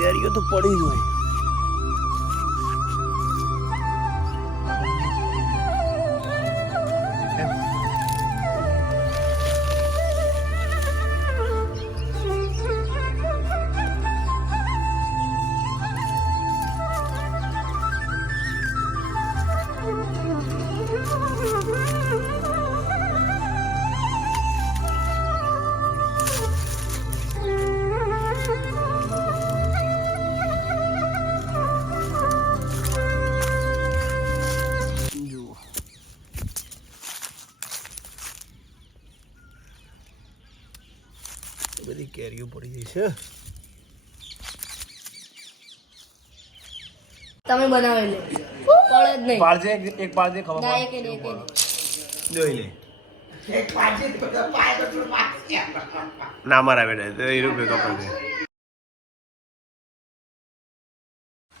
કેરીઓ તો પડી જ હોય. પડી ગઈ છે. તમે બનાવેલી પડે જ નહીં. પાડજે એક એક પાડજે ખબર ના એક એક જોઈ લે. ના મારા બેટા એ રૂપિયો કપડ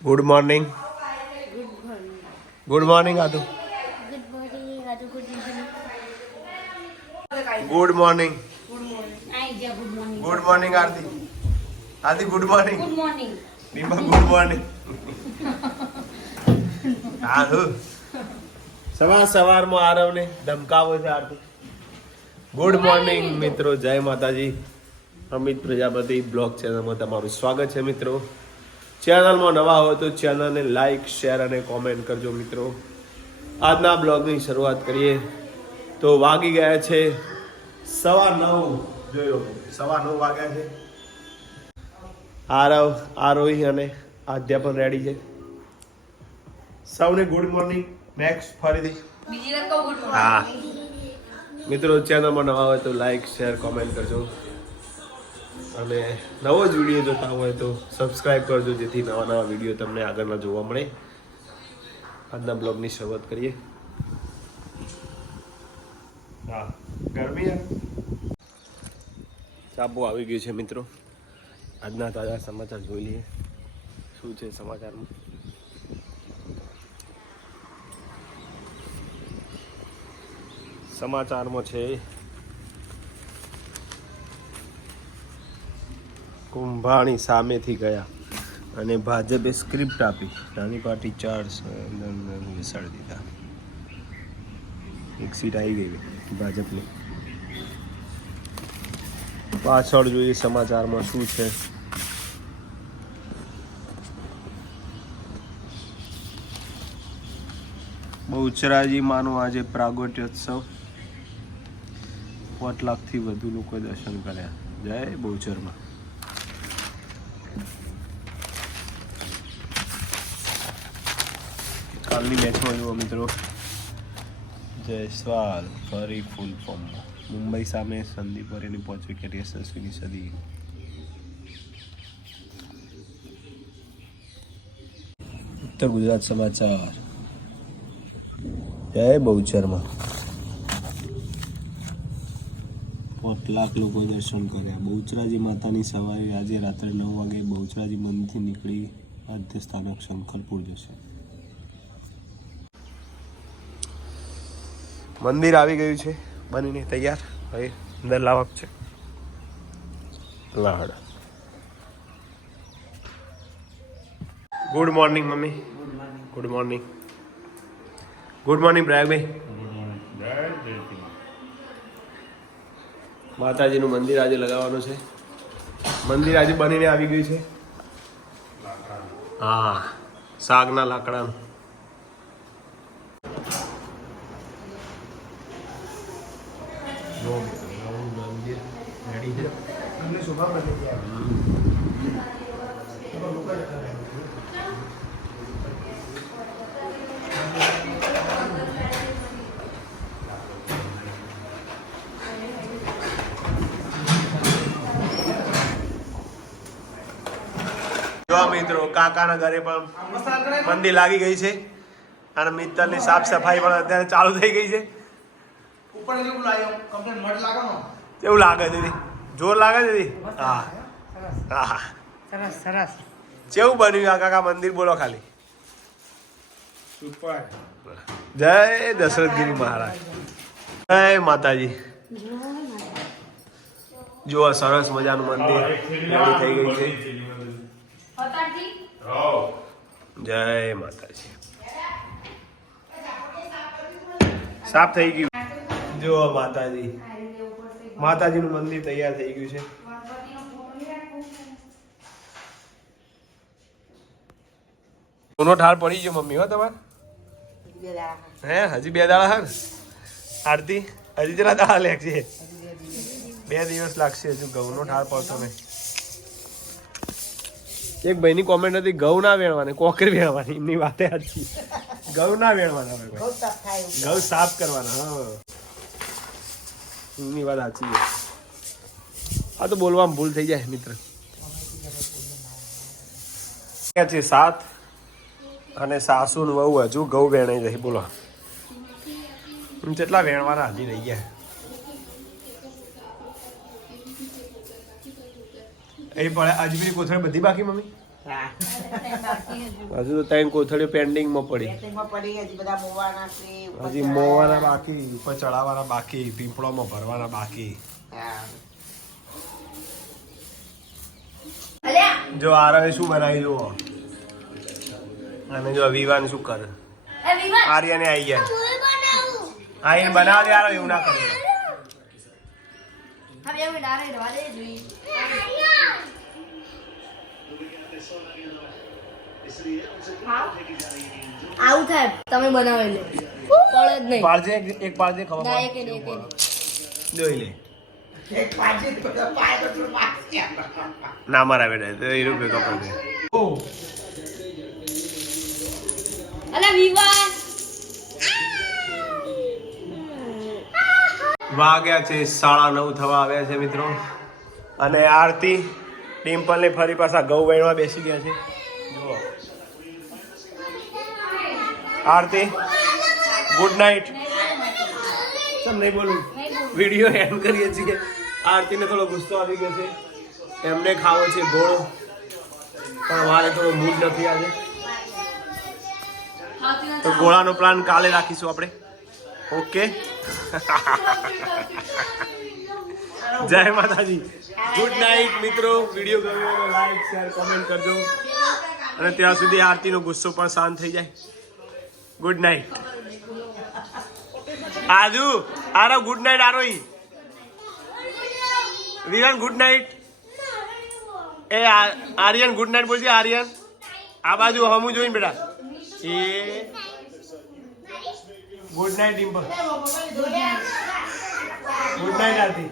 ગુડ મોર્નિંગ ગુડ મોર્નિંગ આદુ. Good morning good morning. Aarti. Aarti good morning good morning. Deepak good morning હા સવાર સવારમાં આરવને ધમકાવો છે આરતી. ગુડ મોર્નિંગ મિત્રો. જય માતાજી. અમિત પ્રજાપતિ બ્લોગ ચેનલમાં તમારું સ્વાગત છે મિત્રો. ચેનલમાં નવા હોય તો ચેનલને લાઈક શેર અને કોમેન્ટ કરજો મિત્રો. આજના બ્લોગની શરૂઆત કરીએ. તો વાગી ગયા છે સવા નવ. જોયો સવા નવ વાગ્યા છે. આરવ આરોહી અને આદ્યા પણ રેડી છે. સૌને ગુડ મોર્નિંગ નેક્સ્ટ ફરીથી. હા. મિત્રો ચેનલમાં નવા હોય તો લાઈક શેર કોમેન્ટ કરજો. અને નવો જ વીડિયો જોતા હોય તો સબસ્ક્રાઈબ કરજો જેથી નવા નવા વીડિયો તમને આગળના જોવા મળે. આજના બ્લોગની શરૂઆત કરીએ. હા. ગરમી ચાપો આવી ગયું છે મિત્રો. આજના તાજા સમાચાર જોઈ લઈએ. શું છે સમાચારમાં? સમાચારમાં છે, કુંભાણી સામેથી ગયા અને ભાજપે સ્ક્રિપ્ટ આપી. નાની પાર્ટી ચાર વિસાડી દીધા. એક સીટ આવી ગઈ ભાજપની. પાછળ જોઈએ સમાચારમાં શું છે? બહુચરાજી માનો આજે પ્રાગટ્યોત્સવ. પાંચ લાખથી વધુ લોકોએ દર્શન કર્યા. જય બહુચરમાં. કાલની મેચમાં જુઓ મિત્રો. જયસ્વાલ ફરી ફૂલ ફોર્મમાં. મુંબઈ સામે સંદીપ વરેની પાંચ વિકેટ યશસ્વીની સદી. ઉત્તર ગુજરાત સમાચાર. જય બહુચરમાં પાંચ લાખ લોકો દર્શન કર્યા. બહુચરાજી માતાની સવારે આજે રાત્રે નવ વાગે બહુચરાજી મંદિરથી નીકળી મધ્ય સ્થાનક શંકરપુર જશે. મંદિર આવી ગયું છે. બનીને તૈયાર. હવે અંદર લાવક છે. લાડ. Good morning mummy. Good morning good morning પ્રયાગભાઈ માતાજીનું મંદિર આજે લગાવવાનું છે. મંદિર આજે બનીને આવી ગયું છે. હા સાગના લાકડાનું જો મિત્રો, નવું મંદિર રેડી છે જો મિત્રો કાકાના ઘરે પણ મંદી લાગી ગઈ છે અને મિત્તલની સાફ સફાઈ પણ અત્યારે ચાલુ થઈ ગઈ છે. ઉપર લાગ્યો મઢ લાગો દીદી જોર લાગે દીદી? હા. હા. સરસ. સરસ કેવું બન્યું આ કાકા મંદિર? બોલો ખાલી. સુપર. જય દશરથગીરી મહારાજ. જય માતાજી. જુઓ સરસ મજાનું મંદિર રેડી થઈ ગયું છે. જય માતાજી. સાફ થઈ ગયું. જો માતાજી. માતાજીનું મંદિર તૈયાર થઈ ગયું છે. કોનો ઠાર પડી ગયો મમ્મી હો તમારે? હે હજી બે દાડા હે? આરતી હજી જરા દાડા લેખશે બે દિવસ લાગશે હજુ ઘઉંનો ઠાર પડતો નહીં. એક ભાઈની કોમેન્ટ હતી ઘઉં ના વેણવાની કોકરી વેણવાની. એમની વાતે હતી ઘઉં ના વેણવાના ઘઉં સાફ કરવાના હા. એમની વાત સાચી છે. આ તો બોલવામાં ભૂલ થઈ જાય, મિત્ર. છે સાત અને સાસુ ને વહુ હજુ ઘઉં વેણાઈ જાય બોલો. જેટલા વેણવાના હજી રહી ગયા. એ પણ અજમેરી કોથળી બધી બાકી, મમ્મી? હજુ તો ત્રણ કોથળીઓ પેન્ડિંગમાં પડી. હજી મોવાના બાકી ઉપર ચડાવવાના બાકી પીપળોમાં ભરવાના બાકી. જો આરવે શું બનાવી જુઓ? અને જો વિવાન શું કરે? એ વિવાન? આર્યને આવી ગયા. આઈને બનાવ. દે આરો એવું ના કરે. હવે એવું ના રહી રવા દે જોઈ આવું થાય. તમે બનાવેલું પડે જ નહીં. પાડજે એક એક પાડજે ખબર ના એક એક જોઈ લે. ના મારા બેટા તો એ રૂપે કપડ છે. અલા વિવાન વાગ્યા છે સાડા નવ થવા આવ્યા છે મિત્રો. અને આરતી ડિમ્પલ ને ફરી પાછા ઘઉં વેણવા બેસી ગયા છે. આરતી ગુડ નાઇટ ચમ નહીં બોલું? વીડિયો એન્ડ કરીએ છીએ. આરતીને થોડો ગુસ્સો આવી ગયો છે. એમને ખાવો છે ગોળો. પણ મારે થોડો મૂડ નથી આજે. તો ગોળાનો પ્લાન કાલે રાખીશું આપણે. ઓકે જય માતાજી. ગુડ નાઇટ મિત્રો. વીડિયો ગમ્યો હોય લાઈક શેર કોમેન્ટ કરજો. અને ત્યાં સુધી આરતીનો ગુસ્સો પણ શાંત થઈ જાય. Good night Aaju Aaro good night Aaro ઈ વિવાન ગુડ નાઇટ એ આ- આર્યન ગુડ નાઇટ બોલજે આર્યન. આ બાજુ હમું જોઈને બેટા. એ. Good night Dimple. Good night Aarti